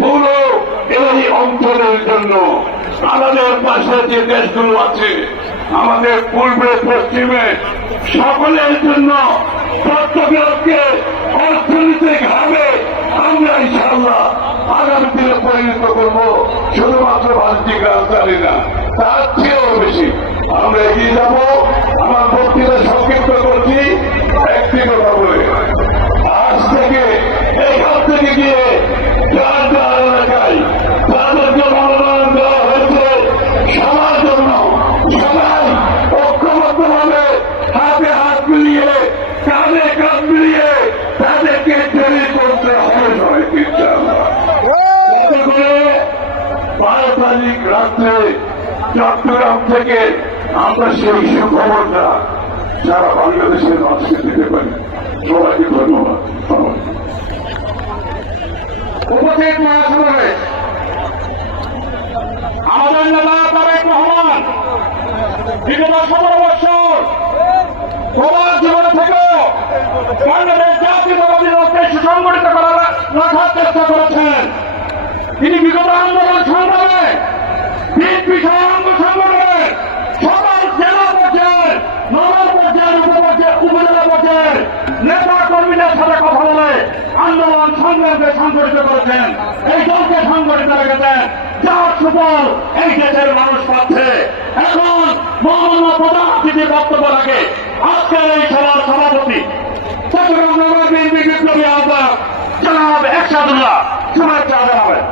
পুরো এই অঞ্চলের জন্য আমাদের পাশে যে দেশগুলো আছে আমাদের পূর্বে পশ্চিমে সকলের জন্য চট্টগ্রামকে অর্থনৈতিকভাবে আমরা ইনশাআল্লাহ আগামী দিনে পরিণত করব। শুধুমাত্র বাণিজ্যিক রাজধানী না, তার চেয়েও বেশি আমরা এগিয়ে যাব। আমার বক্তৃতা সংক্ষিপ্ত করছি একটি কথা বলে, আজ থেকে এখান থেকে গিয়ে যার যার এলাকায় তাদেরকে মনোনয়ন দেওয়া হয়েছে সবার জন্য সবাই ঐক্যবদ্ধভাবে হাতে হাত মিলিয়ে কাঁধে কাঁধ মিলিয়ে তাদেরকে তৈরি করতে হবে সবাইকে। 12 তারিখ রাত্রে চট্টগ্রাম থেকে আমরা সেই সুখবরটা সারা বাংলাদেশের মানুষকে দিতে পারি। সবাইকে ধন্যবাদ। উপস্থিত মহাসমাবেশ আমাদের নেতা তারেক রহমান বিগত 17 বছর প্রবাস জীবনে থেকেও বাংলাদেশ জাতীয়তাবাদী দলকে সুসংগঠিত রাখার চেষ্টা করেছেন। তিনি বিগত আন্দোলন সংগ্রামে বিএনপি সহ অঙ্গ সংগঠনের সকল জেলা পর্যায়ের, নগর পর্যায়ের, উপজেলা পর্যায়ের নেতা কর্মীদের সাথে কথা বলে আন্দোলন সংগ্রামকে সংগঠিত করেছেন, এই দলকে সংগঠিত রেখেছেন, যার সুফল এই দেশের মানুষ পাচ্ছে। এখন মহামান্য প্রধান অতিথির বক্তব্য রাখে আজকের এই সভার সভাপতি চট্টগ্রাম নগর বিএনপি বিপ্লবী আহ্বায়ক জনাব এরশাদুল্লাহ। শুভেচ্ছা জানাবেন।